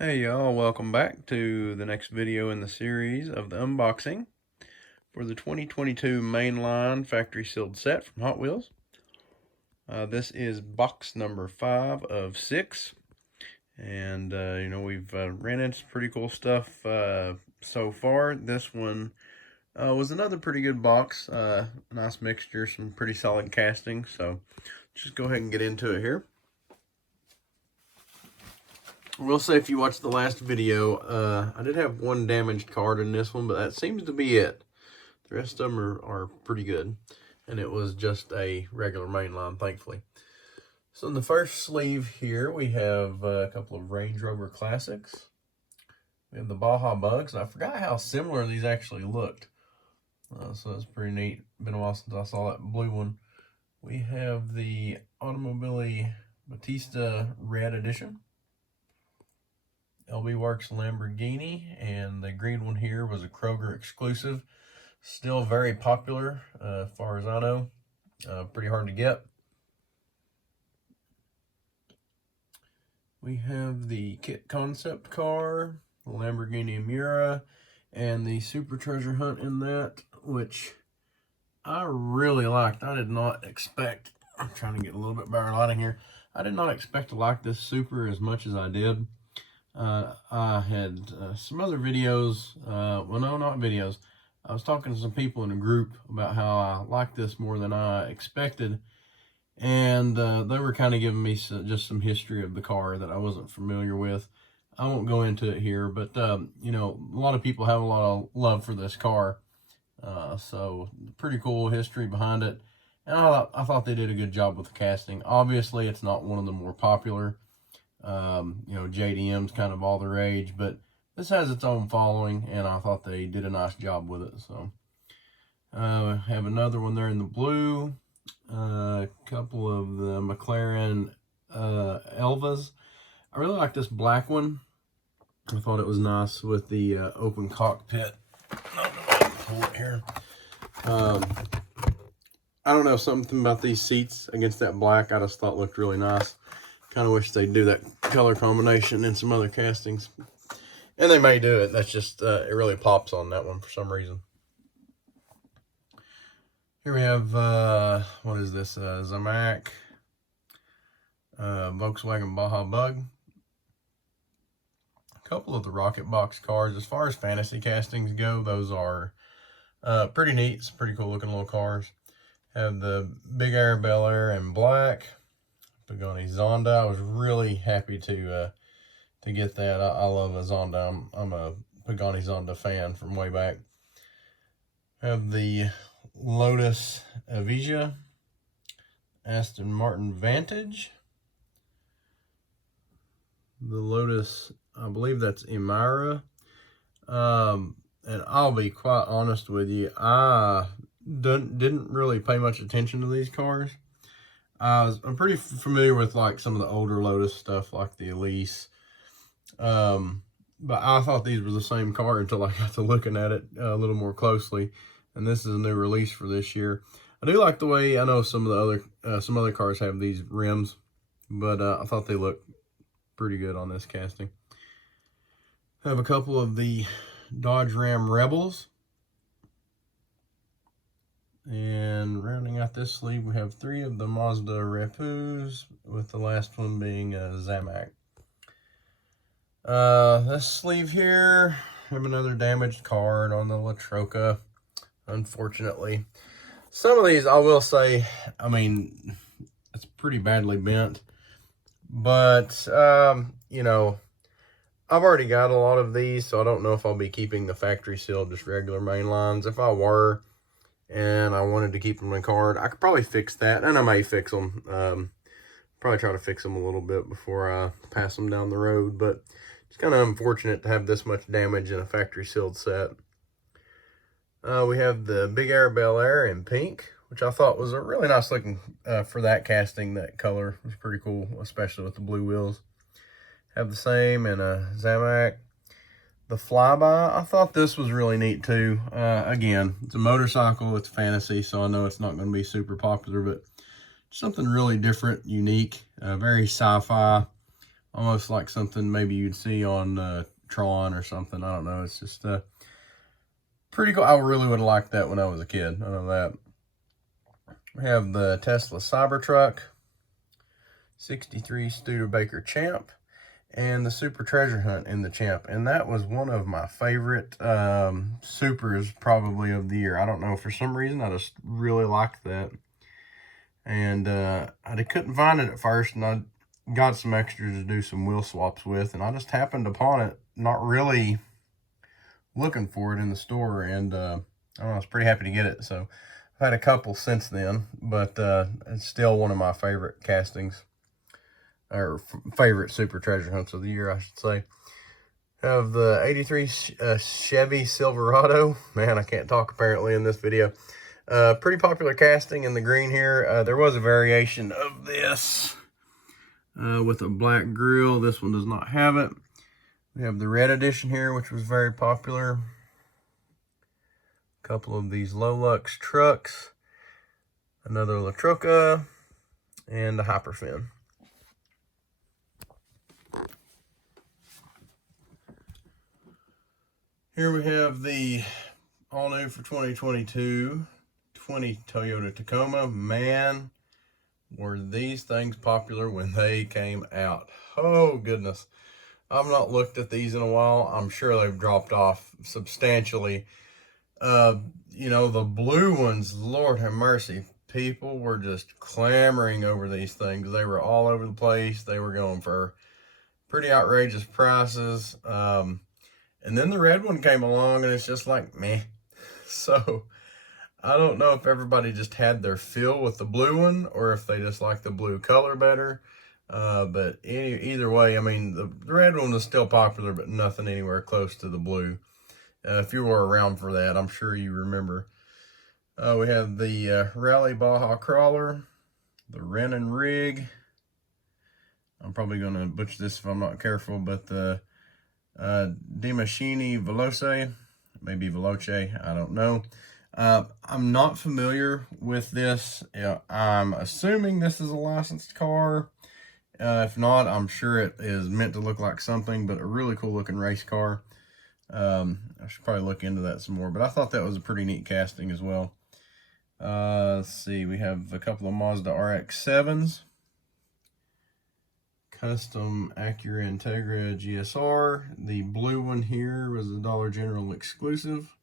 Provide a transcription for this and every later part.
Hey y'all, welcome back to the next video in the series of the unboxing for the 2022 Mainline factory sealed set from Hot Wheels. This is box number 5 of 6, and we've ran into some pretty cool stuff so far. This one was another pretty good box, nice mixture, some pretty solid casting, so just go ahead and get into it here. I will say, if you watched the last video, I did have one damaged card in this one, but that seems to be it. The rest of them are pretty good, and it was just a regular Mainline, thankfully. So in the first sleeve here, we have a couple of Range Rover Classics. We have the Baja Bugs, and I forgot how similar these actually looked. So that's pretty neat. Been a while since I saw that blue one. We have the Automobili Batista Red Edition. LB Works Lamborghini, and the green one here was a Kroger exclusive. Still very popular, as far as I know. Pretty hard to get. We have the Kit concept car, the Lamborghini Miura, and the Super Treasure Hunt in that, which I really liked. I did not expect, I'm trying to get a little bit better lighting here. I did not expect to like this Super as much as I did. I had some other videos, well, no, not videos. I was talking to some people in a group about how I liked this more than I expected, and they were kind of giving me just some history of the car that I wasn't familiar with. I won't go into it here, but, a lot of people have a lot of love for this car, so pretty cool history behind it, and I thought they did a good job with the casting. Obviously, it's not one of the more popular. JDM's kind of all the rage, but this has its own following, and I thought they did a nice job with it. So have another one there in the blue, a couple of the McLaren Elvas. I really like this black one. I thought it was nice with the open cockpit. Pull it here. I don't know, something about these seats against that black I just thought looked really nice. Kind of wish they'd do that color combination in some other castings. And they may do it. That's just, it really pops on that one for some reason. Here we have, what is this? Zamac Volkswagen Baja Bug. A couple of the Rocket Box cars. As far as fantasy castings go, those are pretty neat. It's pretty cool looking little cars. Have the Big Air Bel Air in black. Pagani Zonda. I was really happy to get that. I love a Zonda. I'm a Pagani Zonda fan from way back. Have the Lotus Evija, Aston Martin Vantage, the Lotus, I believe that's Emira. And I'll be quite honest with you, I didn't really pay much attention to these cars. I'm pretty familiar with like some of the older Lotus stuff, like the Elise. But I thought these were the same car until I got to looking at it a little more closely. And this is a new release for this year. I do like the way, I know some of the other some other cars have these rims, but I thought they looked pretty good on this casting. I have a couple of the Dodge Ram Rebels. And rounding out this sleeve, we have 3 of the Mazda Repus, with the last one being a Zamac. This sleeve here, I have another damaged card on the La Troca, unfortunately. Some of these, I will say, I mean, it's pretty badly bent. But, I've already got a lot of these, so I don't know if I'll be keeping the factory sealed, just regular main lines. If I were, and I wanted to keep them in card, I could probably fix that, and I may fix them. Probably try to fix them a little bit before I pass them down the road, but it's kind of unfortunate to have this much damage in a factory sealed set. We have the Big Air Bel Air in pink, which I thought was a really nice looking, for that casting. That color was pretty cool, especially with the blue wheels. Have the same in a Zamac. The Flyby, I thought this was really neat too. Again, it's a motorcycle, it's fantasy, so I know it's not going to be super popular, but something really different, unique, very sci-fi. almost like something maybe you'd see on Tron or something. I don't know. It's just pretty cool. I really would have liked that when I was a kid. I know that. We have the Tesla Cybertruck, 63 Studebaker Champ, and the Super Treasure Hunt in the Champ. And that was one of my favorite Supers probably of the year. I don't know, for some reason I just really liked that. And I couldn't find it at first, and I got some extras to do some wheel swaps with, and I just happened upon it, not really looking for it in the store, and I don't know, I was pretty happy to get it. So I've had a couple since then, but it's still one of my favorite castings, or favorite Super Treasure Hunts of the year, I should say. Have the 83 Chevy Silverado. Man, I can't talk apparently in this video. Pretty popular casting in the green here. There was a variation of this with a black grille. This one does not have it. We have the red edition here, which was very popular. A couple of these Lolux trucks. Another Latruca. And a Hyperfin. Here we have the all new for 2022 20 Toyota Tacoma. Man, were these things popular when they came out. Oh, goodness. I've not looked at these in a while. I'm sure they've dropped off substantially. You know, the blue ones, Lord have mercy. People were just clamoring over these things. They were all over the place. They were going for pretty outrageous prices. And then the red one came along, and it's just like, meh. So I don't know if everybody just had their fill with the blue one, or if they just like the blue color better. But either way, I mean, the red one was still popular, but nothing anywhere close to the blue. If you were around for that, I'm sure you remember. We have the Rally Baja Crawler, the Ren and Rig. I'm probably going to butcher this if I'm not careful, but the Dimashini Veloce, maybe Veloce, I don't know. I'm not familiar with this. I'm assuming this is a licensed car. If not, I'm sure it is meant to look like something, but a really cool looking race car. I should probably look into that some more, but I thought that was a pretty neat casting as well. Let's see, we have a couple of Mazda RX-7s. Custom Acura Integra GSR. The blue one here was a Dollar General exclusive.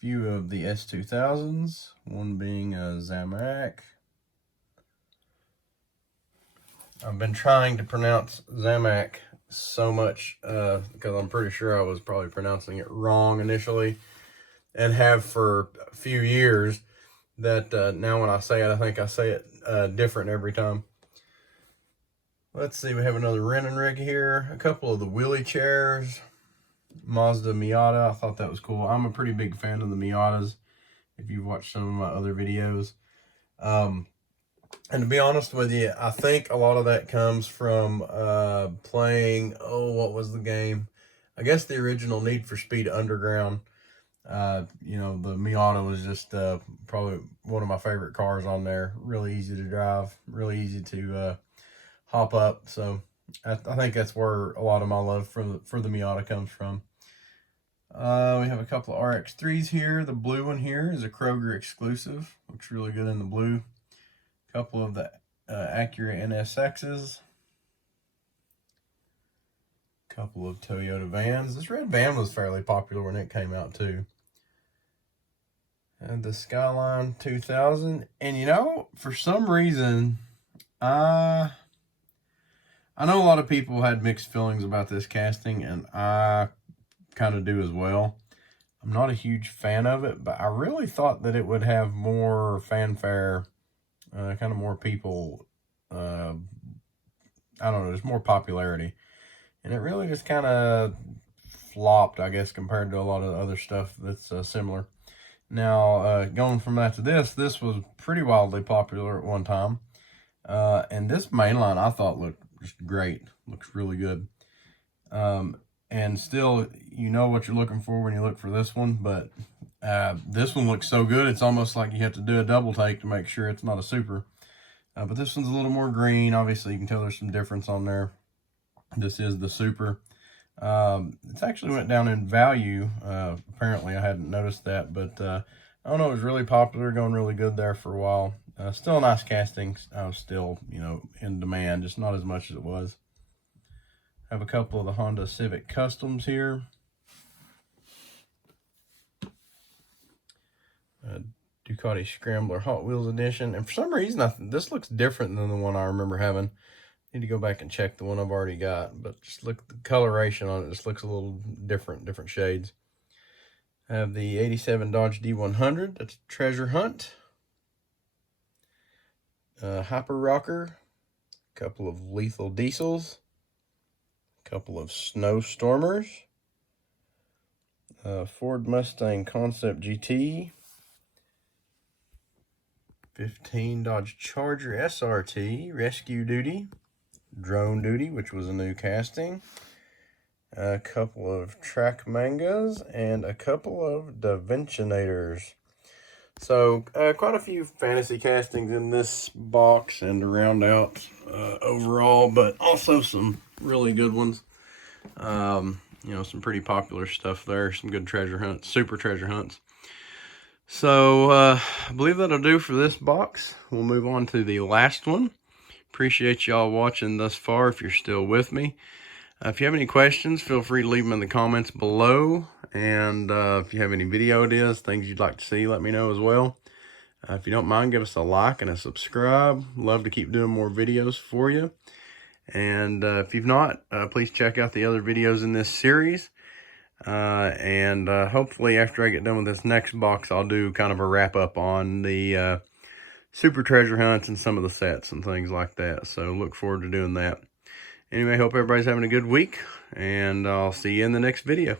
Few of the S2000s, one being a Zamac. I've been trying to pronounce Zamac so much because I'm pretty sure I was probably pronouncing it wrong initially, and have for a few years, that now when I say it, I think I say it different every time. Let's see, we have another Ren and Rig here, a couple of the wheelie chairs, Mazda Miata. I thought that was cool. I'm a pretty big fan of the Miatas, if you've watched some of my other videos. And to be honest with you, I think a lot of that comes from playing, what was the game? I guess the original Need for Speed Underground. You know, the Miata was just probably one of my favorite cars on there. Really easy to drive, really easy to hop up. So I think that's where a lot of my love for the Miata comes from. We have a couple of RX-3s here. The blue one here is a Kroger exclusive. Looks really good in the blue. A couple of the Acura NSXs. A couple of Toyota vans. This red van was fairly popular when it came out too. And the Skyline 2000. And you know, for some reason, I know a lot of people had mixed feelings about this casting, and I kind of do as well. I'm not a huge fan of it, but I really thought that it would have more fanfare, kind of more people, I don't know, just more popularity. And it really just kind of flopped, I guess, compared to a lot of other stuff that's similar. Now, going from that to this was pretty wildly popular at one time. And this Mainline I thought looked just great. Looks really good. And still, you know what you're looking for when you look for this one, but this one looks so good, it's almost like you have to do a double take to make sure it's not a Super. But this one's a little more green. Obviously, you can tell there's some difference on there. This is the Super. It's actually went down in value. Apparently, I hadn't noticed that, but I don't know. It was really popular, going really good there for a while. Still a nice casting. Still, in demand, just not as much as it was. I have a couple of the Honda Civic Customs here. Ducati Scrambler Hot Wheels Edition. And for some reason, this looks different than the one I remember having. Need to go back and check the one I've already got, but just look at the coloration on it. Just looks a little different shades. I have the 87 Dodge D100. That's Treasure Hunt. Hyper Rocker. A couple of Lethal Diesels. A couple of Snowstormers. Ford Mustang Concept GT. 15 Dodge Charger SRT. Rescue Duty. Drone Duty, which was a new casting. A couple of Track Mangas, and a couple of Daventionators. So, quite a few fantasy castings in this box and to round out overall, but also some really good ones. Some pretty popular stuff there. Some good treasure hunts, super treasure hunts. So, I believe that'll do for this box. We'll move on to the last one. Appreciate y'all watching thus far if you're still with me. If you have any questions, feel free to leave them in the comments below. And if you have any video ideas, things you'd like to see, let me know as well. If you don't mind, give us a like and a subscribe. Love to keep doing more videos for you. And if you've not, please check out the other videos in this series. And hopefully after I get done with this next box, I'll do kind of a wrap up on the super treasure hunts and some of the sets and things like that. So look forward to doing that. Anyway, hope everybody's having a good week, and I'll see you in the next video.